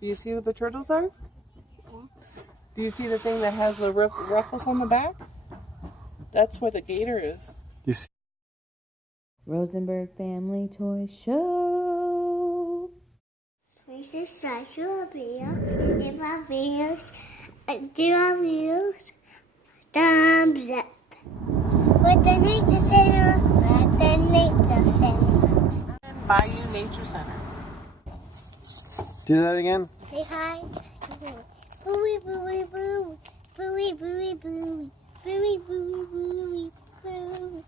Do you see what the turtles are? Do you see the thing that has the ruffles on the back? That's what the gator is. You see? Rosenberg Family Toy Show. Please subscribe to our video and give our videos thumbs up. With the Nature Center, with the Nature Center. Bayou Nature Center. Do that again? Say hi. Booey, booey, boo. Booey, booey, booey. Booey, booey, booey. Booey,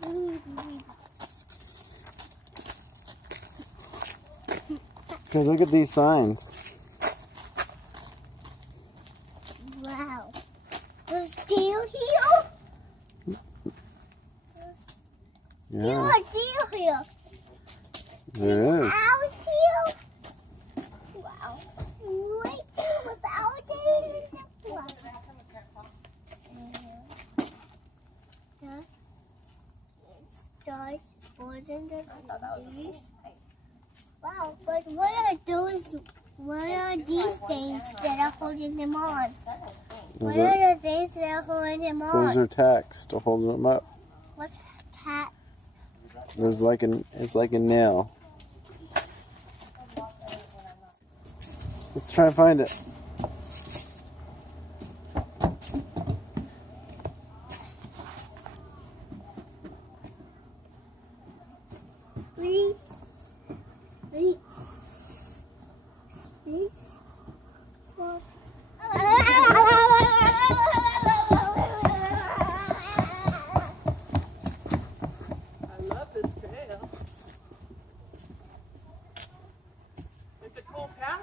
booey, booey. Okay, look at these signs. Wow. There's deer here? Yeah, There's deer here. there is. Owls here? Wow. Right here with alligators. Wow. Yeah. It starts frozen the trees. Wow, but what are those? What are these things that are holding them on? What are the things that are holding them on? Those are tacks to hold them up. What's that? It's like a nail. Let's try and find it. Please. I love this trail. It's a cool path.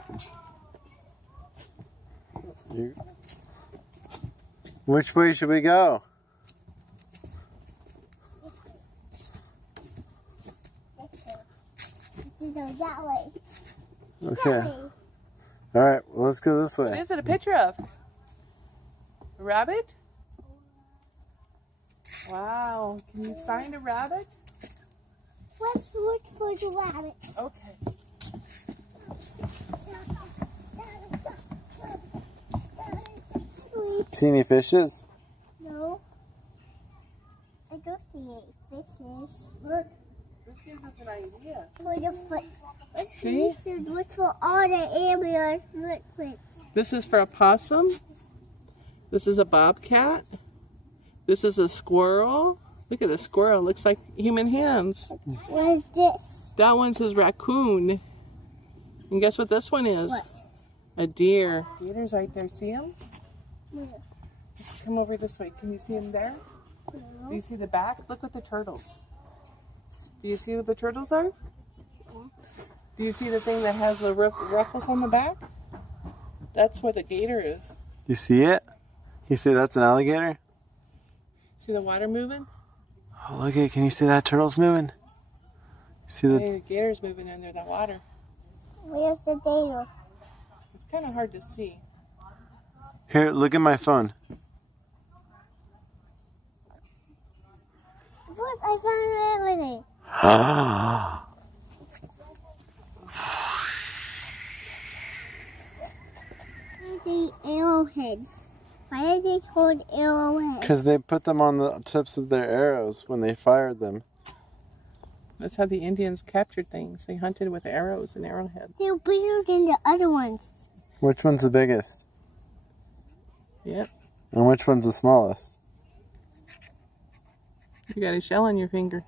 Which way should we go? That way. Okay. All right. Well, let's go this What way. is it a picture of? A rabbit? Wow. Can you find a rabbit? Let's look for the rabbit. Okay. See any fishes? No. I don't see any fishes. Look. This gives us an idea. For the foot. See? We should look for all the areas footprints. This is for a possum. This is a bobcat. This is a squirrel. Look at the squirrel. Looks like human hands. What is this? That one says raccoon. And guess what this one is? What? A deer. Gator's right there. See him? Where? Let's come over this way. Can you see him there? Do you see the back? Look at the turtles. Do you see what the turtles are? Do you see the thing that has the ruffles on the back? That's what the gator is. You see it? Can you say that's an alligator? See the water moving? Oh, look at. Can you see that turtle's moving? See the? Hey, the gator's moving under the water. Where's the gator? It's kind of hard to see. Here, look at my phone. Look, I found everything. Ah. The arrowheads. Why are they called arrowheads? Because they put them on the tips of their arrows when they fired them. That's how the Indians captured things. They hunted with arrows and arrowheads. They're bigger than the other ones. Which one's the biggest? Yep. And which one's the smallest? You got a shell on your finger.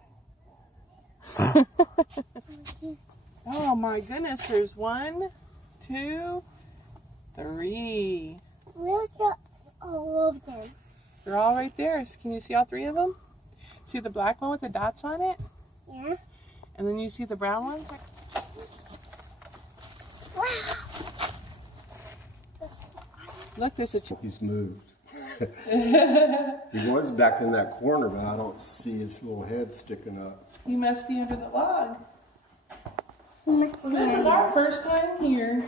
Oh my goodness, there's 1, 2, 3. Where's the all of them? They're all right there. Can you see all 3 of them? See the black one with the dots on it? Yeah. And then you see the brown ones? Wow. Look, there's a... He's moved. He was back in that corner, but I don't see his little head sticking up. He must be under the log. Must be This is our first time here.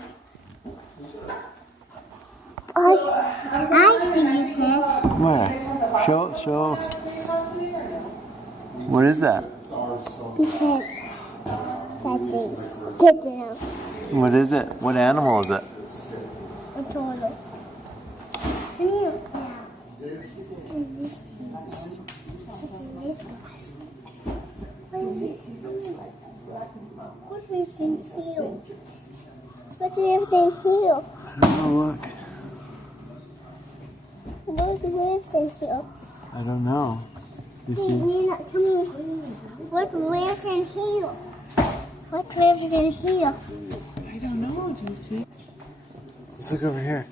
I see his head. Where? Show. What is that? His head. That thing. Get down. What is it? What animal is it? A turtle. Come here now. It's in this cage. It's in this glass. What is it? What lives in here? What lives in here? Oh, look. What lives in here? I don't know. You see? Nina, come here. What lives in here? What lives in here? I don't know. Do you see? Let's look over here.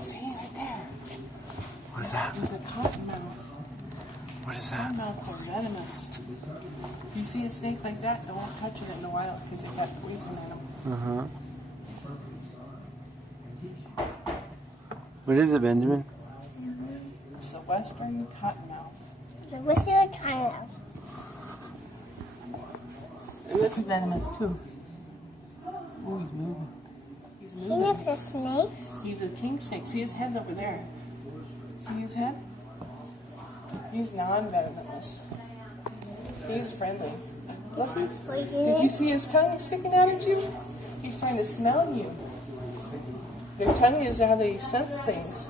See right there. What is that? There's a cottonmouth. What is that? Cottonmouths are venomous. If you see a snake like that, don't touch it in the wild because it got poison in them. Uh-huh. What is it, Benjamin? It's a western cottonmouth. So what's your time? And this is venomous too. Oh, he's moving. He's King moving. of the snakes? He's a king snake. See his head's over there. See his head? He's non-venomous. He's friendly. Look. Is he Did poisonous? you see his tongue sticking out at you? He's trying to smell you. Their tongue is how they sense things.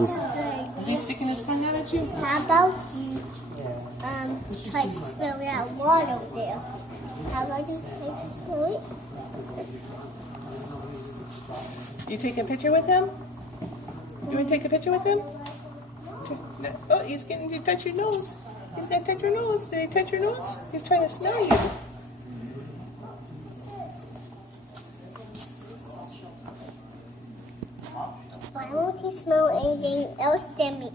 Is he sticking his tongue out at you? How about you try to smell that water over there? How about you try to smell it? You take a picture with him? You want to take a picture with him? Oh, he's getting to touch your nose. He's going to touch your nose. Did he touch your nose? He's trying to smell you. Why won't he smell anything else than me?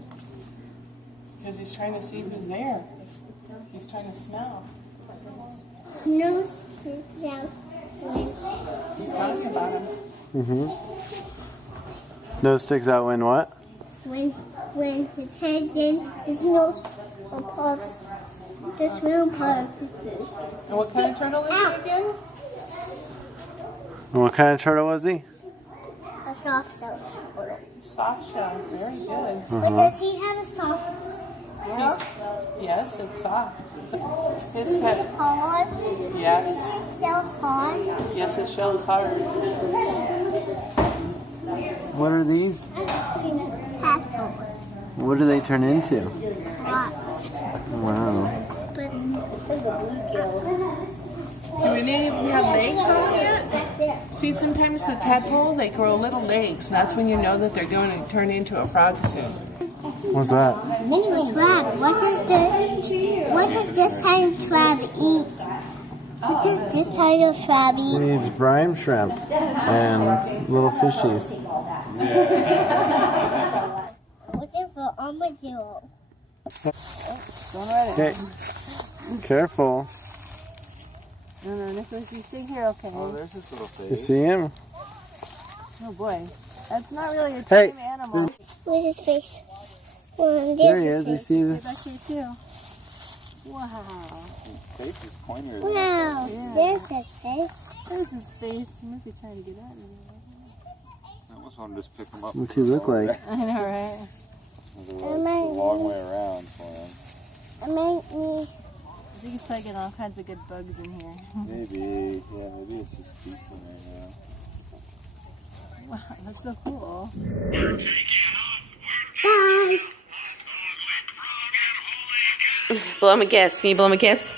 Because he's trying to see who's there. He's trying to smell. No sticks out He's talking about him. Mm-hmm. Nose sticks out when what? when his head's in his nose or part the smell part of his food. And what kind of turtle is he again? And what kind of turtle was he? A soft shell turtle. Soft shell. Very good. But does he have a soft shell? Yes, it's soft. His Is head. it hard? Yes. Is his shell hard? Yes, his shell is hard. What are these? Tadpoles. What do they turn into? Lots. Wow. But Do any of them have legs on them yet? back there. See, sometimes the tadpole, they grow little legs, and that's when you know that they're going to turn into a frog soon. What's that? Crab. What does this kind of crab eat? What does this kind of crab eat? It eats brine shrimp and little fishies. Looking for armadillo. Going right Okay. Careful. No, Nicholas, you stay here, okay? There's this little face. You see him? Oh boy, that's not really a Hey. tame animal. Where's his face? There he is. You see the... Back here too. Wow. Face is pointed. Wow, Yeah. there's his face. There's his face. He must be trying to get at me. I almost want to just pick him up. What's he look like? I know, right? It's a long way around for him. I mean, I think he's probably getting all kinds of good bugs in here. Maybe, yeah, maybe it's just decent right now. Wow, that's so cool. bye. Blow him a kiss. Can you blow him a kiss?